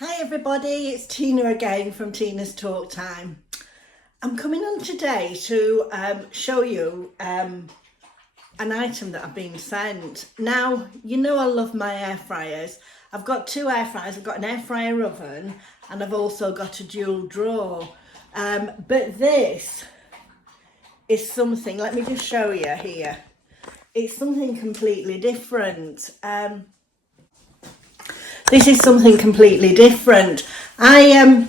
Hi everybody, it's Tina again from Tinastalktime. I'm coming on today to show you an item that I've been sent. Now, you know I love my air fryers. I've got two air fryers. I've got an air fryer oven and I've also got a dual drawer. But this is something, let me just show you here. It's something completely different. This is something completely different. I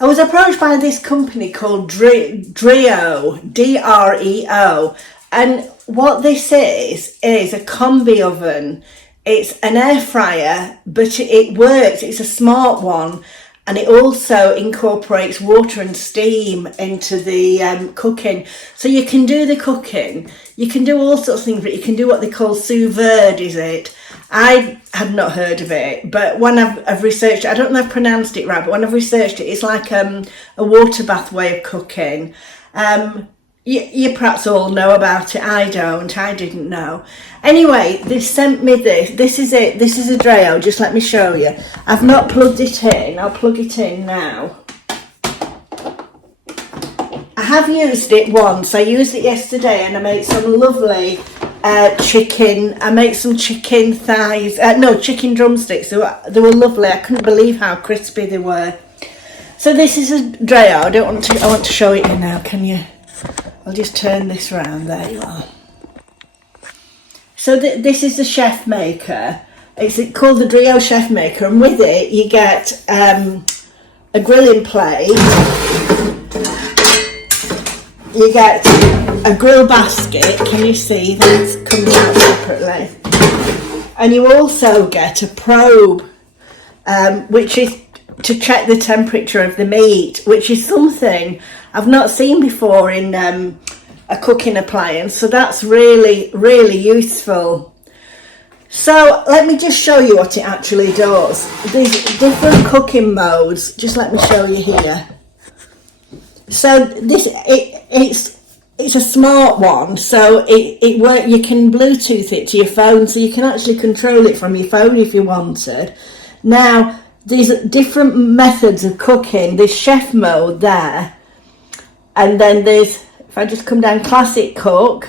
was approached by this company called Dreo, D-R-E-O, and what this is a combi oven. It's an air fryer, but it works. It's a smart one, and it also incorporates water and steam into the cooking. So you can do the cooking, you can do all sorts of things, but you can do what they call sous vide, is it? I had not heard of it, but when I've researched it, I don't know if I've pronounced it right, but when I've researched it, it's like a water bath way of cooking. You perhaps all know about it. I didn't know. Anyway, they sent me this. This is it. This is a Dreo. Just let me show you. I've not plugged it in. I'll plug it in now. I have used it once. I used it yesterday and I made some lovely chicken. I made some chicken thighs. Chicken drumsticks. They were lovely. I couldn't believe how crispy they were. So this is a Dreo. I want to show it you now. Can you? I'll just turn this around. There you are. So this is the ChefMaker. It's called the Dreo Chefmaker, and with it you get a grilling plate. You get a grill basket. Can you see that's coming out separately? And you also get a probe, which is to check the temperature of the meat, which is something I've not seen before in a cooking appliance, so that's really, really useful. So let me just show you what it actually does. These different cooking modes, just let me show you here. So it's a smart one, so it works. You can Bluetooth it to your phone, so you can actually control it from your phone if you wanted. Now, these different methods of cooking. There's chef mode there. And then there's, if I just come down, classic cook.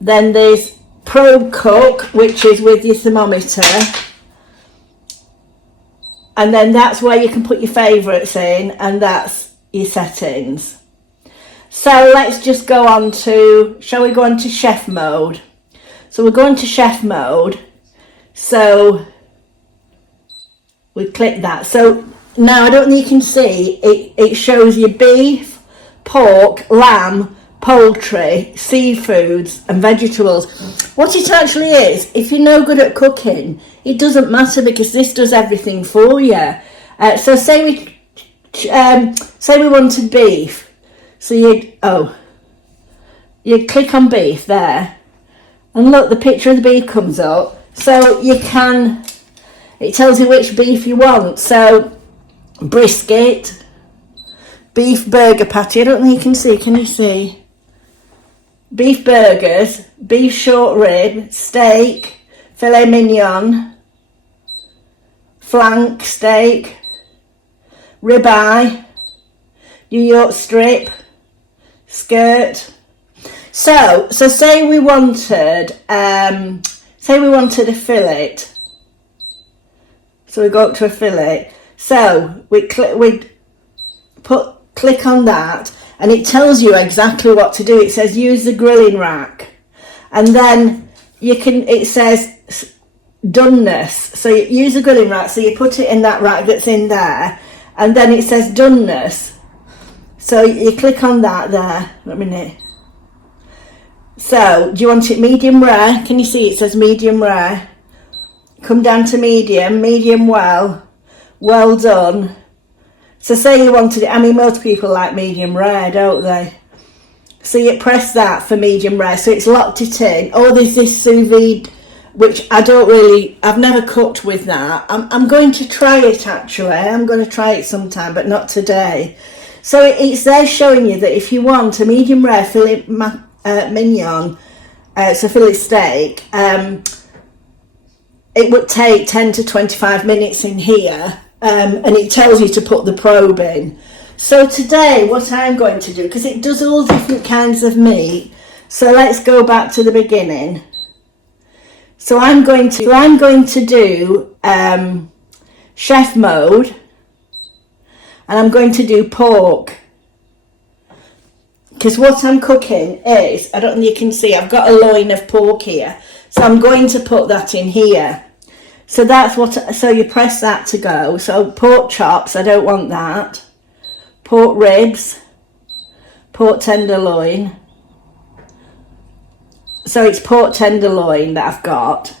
Then there's probe cook, which is with your thermometer. And then that's where you can put your favourites in, and that's your settings. So let's just go on to, shall we go on to chef mode? So we're going to chef mode. So we click that. So now, I don't think you can see, it shows you beef, pork, lamb, poultry, seafoods and vegetables. What it actually is, if you're no good at cooking, it doesn't matter because this does everything for you. So say we wanted beef. So you'd click on beef there. And look, the picture of the beef comes up. So it tells you which beef you want. So brisket, beef burger patty. I don't think you can see. Can you see? Beef burgers, beef short rib, steak, filet mignon, flank steak, ribeye, New York strip, skirt. So say we wanted a fillet. So we go up to a fillet. So we'd click on that, and it tells you exactly what to do. It says use the grilling rack, and then it says doneness. So you use the grilling rack, so you put it in that rack that's in there, and then it says doneness. So you click on that there. Wait a minute. So do you want it medium rare? Can you see it says medium rare? Come down to medium well done. So say you wanted it, I mean most people like medium rare, don't they? So you press that for medium rare, so it's locked it in. Oh, there's this sous vide, which I've never cooked with that. I'm going to try it actually, I'm going to try it sometime, but not today. So it's there showing you that if you want a medium rare filet mignon, so fillet steak, it would take 10 to 25 minutes in here, and it tells you to put the probe in. So today what I'm going to do, because it does all different kinds of meat, so let's go back to the beginning. So I'm going to do chef mode, and I'm going to do pork, because what I'm cooking is, I don't know if you can see, I've got a loin of pork here, so I'm going to put that in here. So that's what, so you press that to go. So pork chops, I don't want that. Pork ribs, pork tenderloin. So it's pork tenderloin that I've got.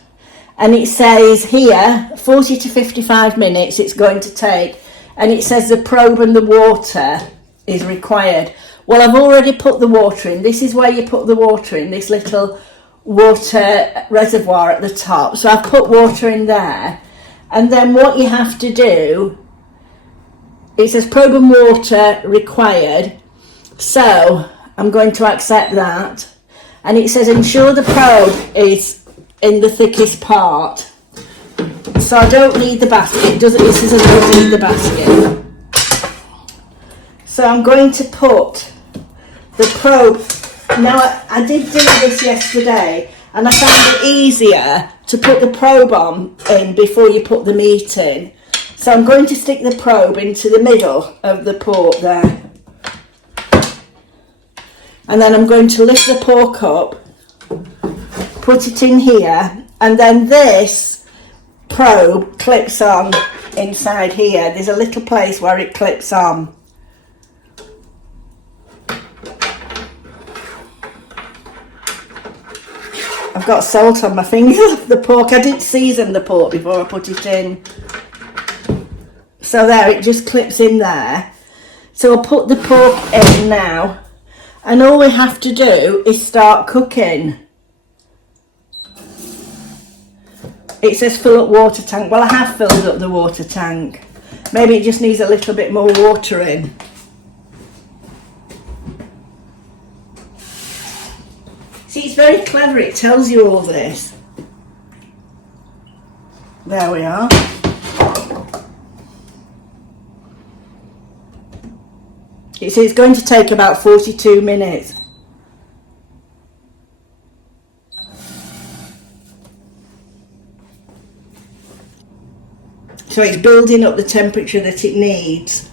And it says here, 40 to 55 minutes it's going to take. And it says the probe and the water is required. Well, I've already put the water in. This is where you put the water in, this little water reservoir at the top. So I've put water in there. And then what you have to do, it says probe and water required. So I'm going to accept that. And it says ensure the probe is in the thickest part. So I don't need the basket. It says I don't need the basket. So I'm going to put the probe. Now I did do this yesterday, and I found it easier to put the probe in before you put the meat in. So I'm going to stick the probe into the middle of the pork there. And then I'm going to lift the pork up, put it in here, and then this probe clips on inside here. There's a little place where it clips on. I've got salt on my finger of the pork. I did season the pork before I put it in. So there, it just clips in there. So I'll put the pork in now. And all we have to do is start cooking. It says fill up water tank. Well, I have filled up the water tank. Maybe it just needs a little bit more water in. See, it's very clever. It tells you all this. There we are. It says it's going to take about 42 minutes. So it's building up the temperature that it needs.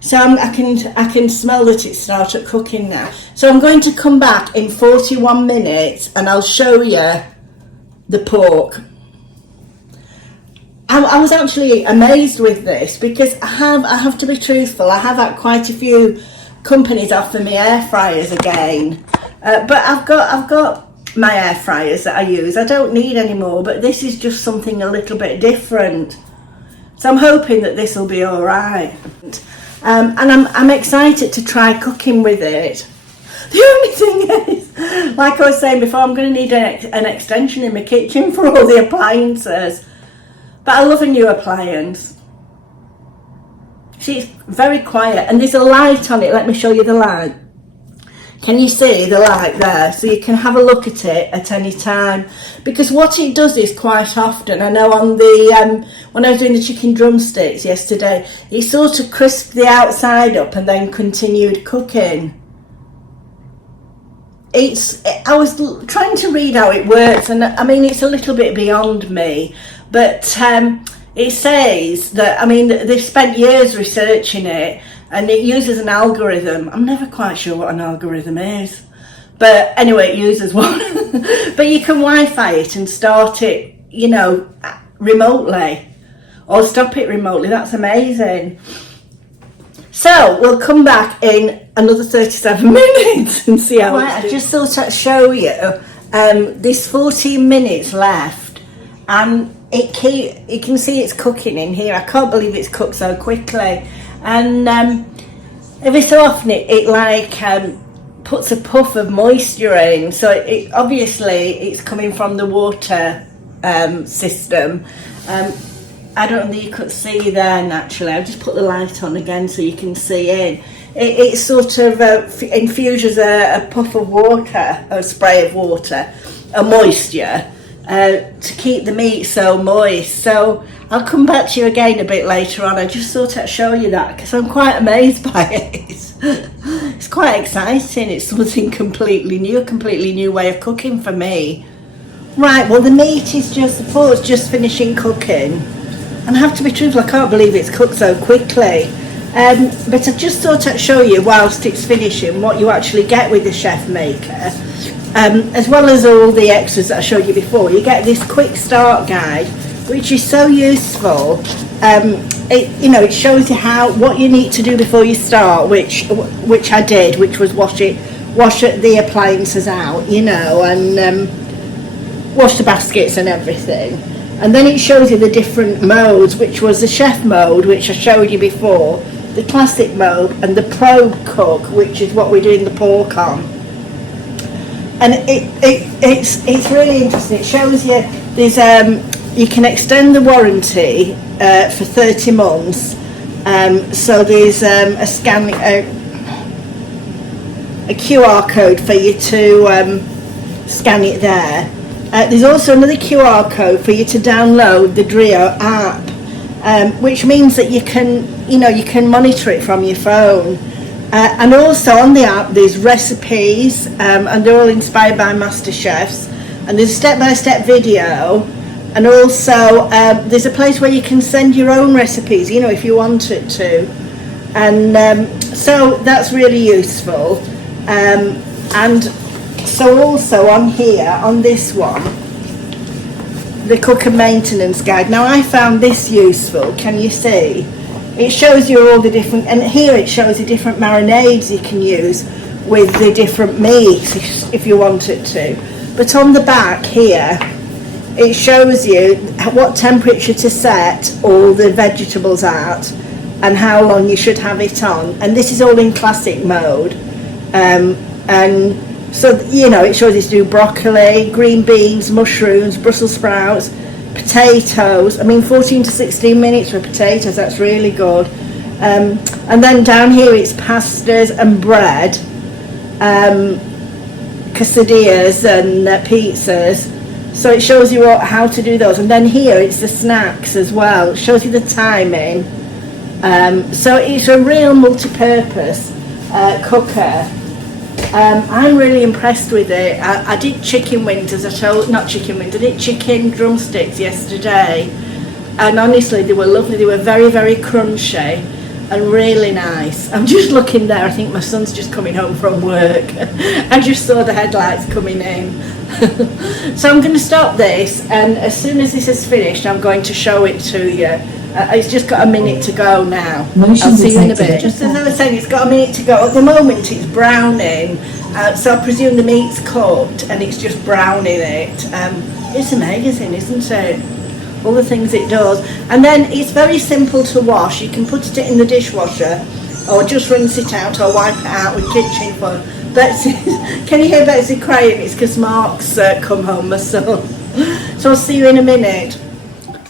So I can smell that it started cooking now. So I'm going to come back in 41 minutes and I'll show you the pork. I was actually amazed with this because I have to be truthful. I have had quite a few companies offer me air fryers again, but I've got my air fryers that I use. I don't need any more, but this is just something a little bit different. So I'm hoping that this will be all right. And I'm excited to try cooking with it. The only thing is, like I was saying before, I'm going to need an extension in my kitchen for all the appliances. But I love a new appliance. See, it's very quiet. And there's a light on it. Let me show you the light. Can you see the light there? So you can have a look at it at any time. Because what it does is quite often, I know on the, when I was doing the chicken drumsticks yesterday, it sort of crisped the outside up and then continued cooking. I was trying to read how it works, and I mean, it's a little bit beyond me. But it says that, I mean, they've spent years researching it and it uses an algorithm. I'm never quite sure what an algorithm is. But anyway, it uses one. But you can Wi-Fi it and start it, you know, remotely. Or stop it remotely. That's amazing. So we'll come back in another 37 minutes and see how I just thought I'd show you. There's 14 minutes left. And you can see it's cooking in here. I can't believe it's cooked so quickly. And every so often it like puts a puff of moisture in. So obviously it's coming from the water system. I don't think you could see there naturally. I'll just put the light on again so you can see in. It sort of infuses a puff of water, a spray of water, a moisture to keep the meat so moist. So I'll come back to you again a bit later on. I just thought I'd show you that because I'm quite amazed by it. It's quite exciting. It's something completely new way of cooking for me. Right, well the meat is just finishing cooking. And I have to be truthful, I can't believe it's cooked so quickly. But I just thought I'd show you whilst it's finishing what you actually get with the ChefMaker. As well as all the extras that I showed you before, you get this quick start guide, which is so useful. It shows you what you need to do before you start, which I did, which was wash the appliances out, and wash the baskets and everything. And then it shows you the different modes, which was the chef mode, which I showed you before, the classic mode, and the pro cook, which is what we're doing the pork on. And it's really interesting. It shows you you can extend the warranty for 30 months. So there's a QR code for you to scan it there. There's also another QR code for you to download the Dreo app, which means that you can monitor it from your phone. And also on the app there's recipes, and they're all inspired by master chefs, and there's a step-by-step video, and also there's a place where you can send your own recipes, if you wanted to, and so that's really useful. And so also on here, on this one, the cook and maintenance guide. Now I found this useful. Can you see? It shows you all the different, and here it shows you different marinades you can use with the different meats if you wanted to. But on the back here, it shows you what temperature to set all the vegetables at and how long you should have it on. And this is all in classic mode. And so, it shows you to do broccoli, green beans, mushrooms, Brussels sprouts, potatoes. 14 to 16 minutes for potatoes, that's really good. And then down here it's pastas and bread, quesadillas and pizzas. So it shows you how to do those. And then here it's the snacks as well. It shows you the timing. So it's a real multi-purpose cooker. I'm really impressed with it. I did chicken wings, I did chicken drumsticks yesterday, and honestly they were lovely. They were very, very crunchy and really nice. I'm just looking there, I think my son's just coming home from work. I just saw the headlights coming in. So I'm going to stop this, and as soon as this is finished I'm going to show it to you. It's just got a minute to go now. I'll see you in a bit. Just as I was saying, it's got a minute to go. At the moment it's browning, so I presume the meat's cooked and it's just browning it. It's amazing, isn't it? All the things it does. And then it's very simple to wash. You can put it in the dishwasher or just rinse it out or wipe it out with kitchen foil. Betsy, can you hear Betsy crying? It's because Mark's come home, my son. So I'll see you in a minute.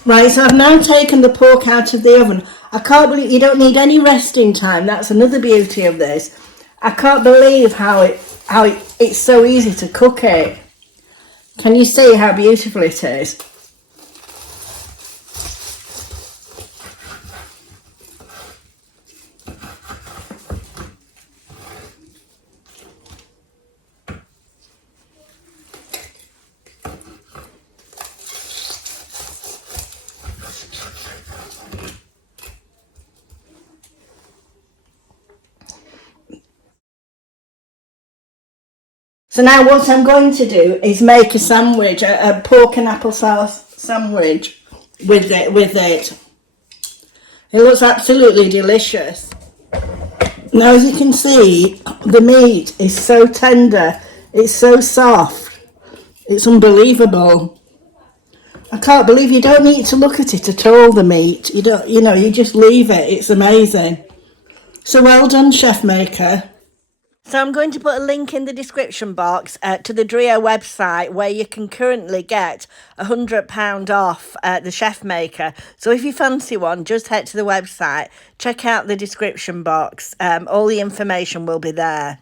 Right, so I've now taken the pork out of the oven. I can't believe you don't need any resting time. That's another beauty of this. I can't believe how it's so easy to cook it. Can you see how beautiful it is? So now what I'm going to do is make a sandwich, a pork and applesauce sandwich with it. It looks absolutely delicious. Now as you can see, the meat is so tender, it's so soft, it's unbelievable. I can't believe you don't need to look at it at all, the meat. You just leave it, it's amazing. So well done, ChefMaker. So I'm going to put a link in the description box to the Dreo website where you can currently get £100 off the ChefMaker. So if you fancy one, just head to the website, check out the description box. All the information will be there.